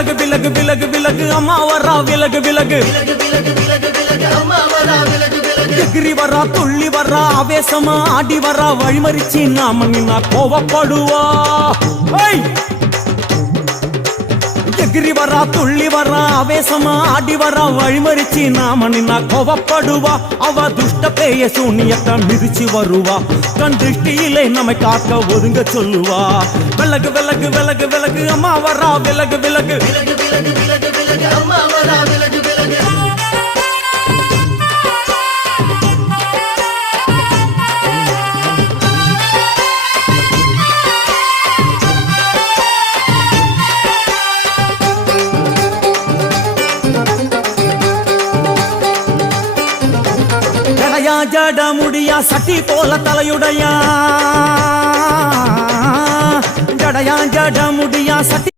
விலகு விலகு விலகு விலகு அம்மா வரா விலகு விலகு எகிரி வரா துள்ளி வரா ஆவேசமா ஆடி வரா வழிமறிச்சு நாம நின்னா கோவப்படுவா எகிரி வரா துள்ளி வரா ஆவேசமா ஆடி வரா வழிமறிச்சு நாம நின்னா கோவப்படுவா அவ துஷ்ட பேய சூனியத்தை மிதிச்சு வருவா கண் திருஷ்டியிலே நம்மை காக்க ஒதுங்க சொல்லுவா விலகு விலகு விலகு விலகு அம்மா வரா விலகு விலகு அம்மா வரா விலகு விலகு ஜட முடியா சட்டி போல தலையுடையா ஜடையா ஜட முடியா சட்டி